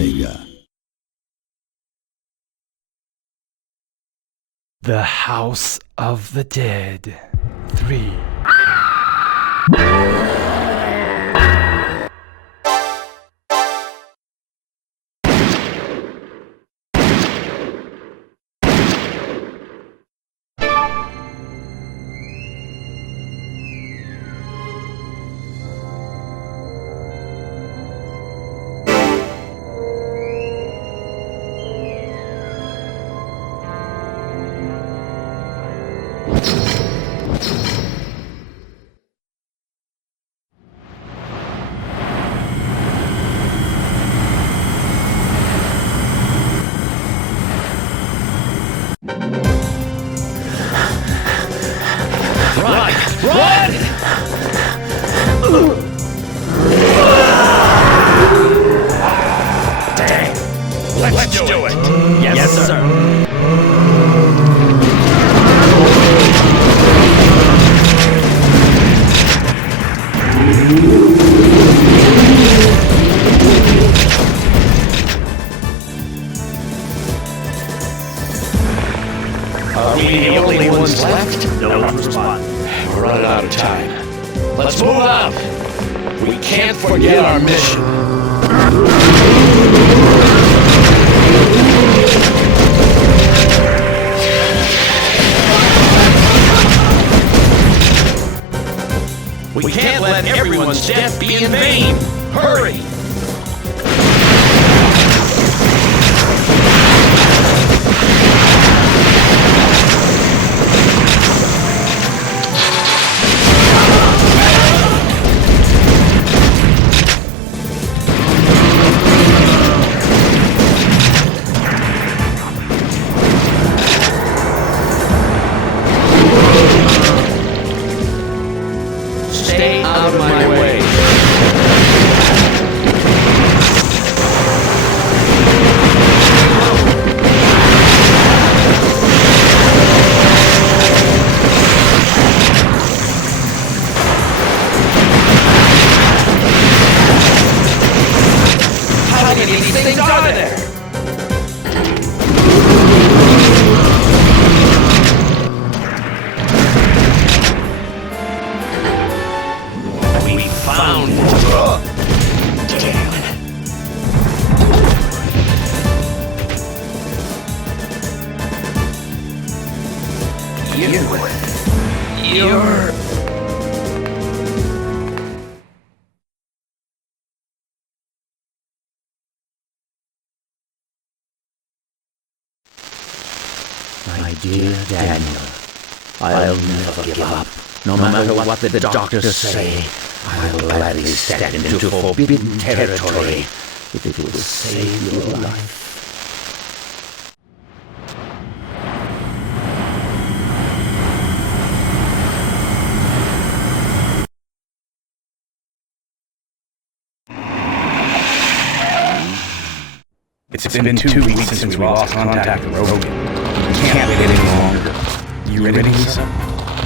Sega. The House of the Dead 3. Let's do it! Yes, sir. Are we the only ones left? No response. We're running out of time. Let's move out! We can't forget our mission. We can't let everyone's death be in vain! Hurry! Stay out of my way. How many of these things are there? We found one. Damn it. You're... My dear Daniel, I'll never give up. No matter what the doctors say, I'll gladly step into forbidden territory if it will save your life. It's been 2 weeks since we lost contact with Rogan. Can't wait any longer. You ready, Lisa?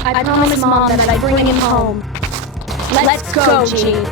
I promised Mom that I'd bring him home. Let's go, Gene.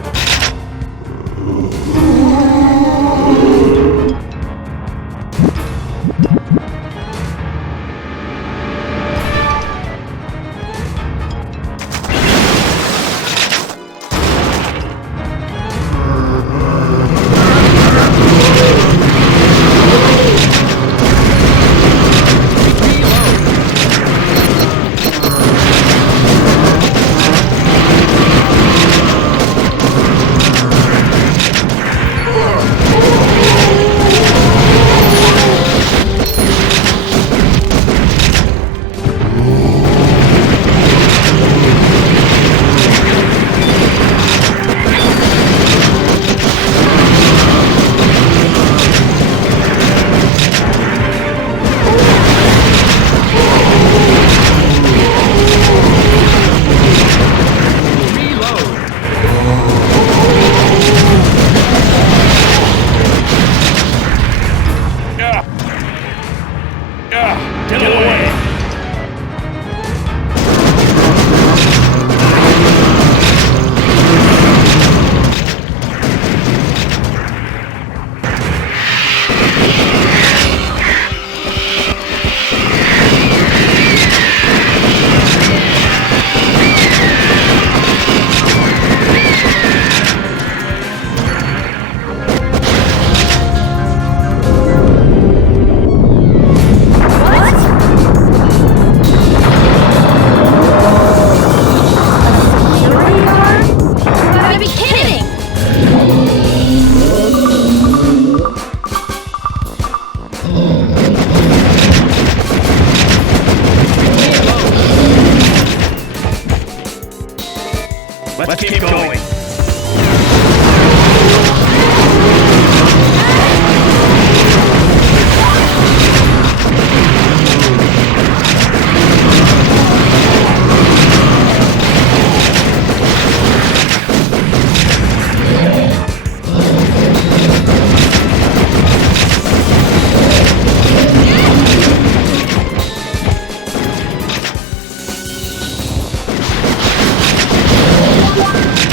Let's keep going.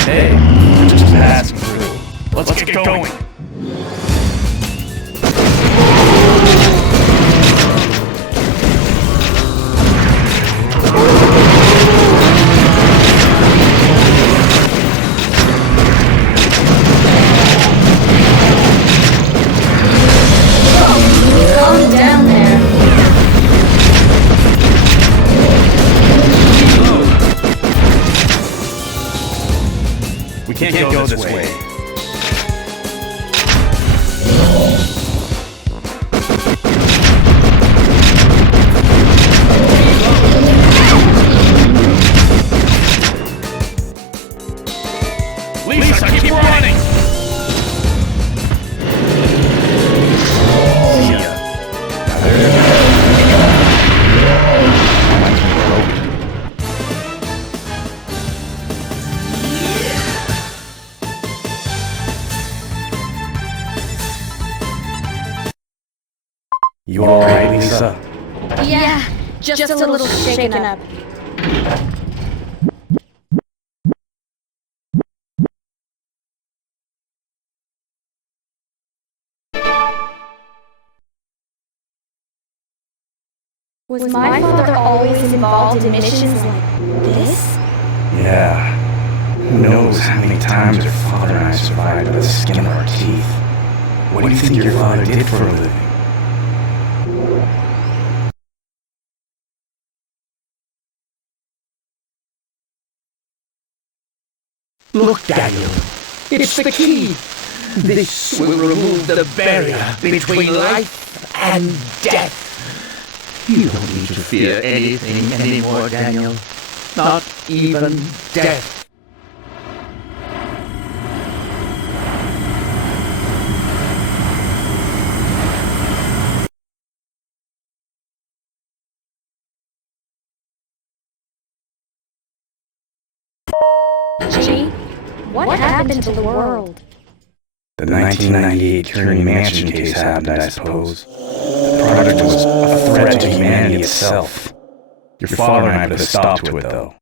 Hey, we're just passing through. Let's get going. Calm down there. We can't go this way. Lisa, keep running! See ya. You alright, Lisa? Yeah, just a little shaken up. Was my father always involved in missions like this? Yeah. Who knows how many times your father and I survived with the skin of our teeth. What do you think your father did for a living? Look, Daniel. It's the key. This will remove the barrier between life and death. You don't need to fear anything anymore, Daniel. Not even death. Gee, what happened to the world? The 1998 Kearney Mansion case happened, I suppose. The project was a threat to humanity itself. Your father and I put a stop to it, though.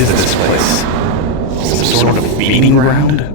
is this place? Some sort of feeding ground?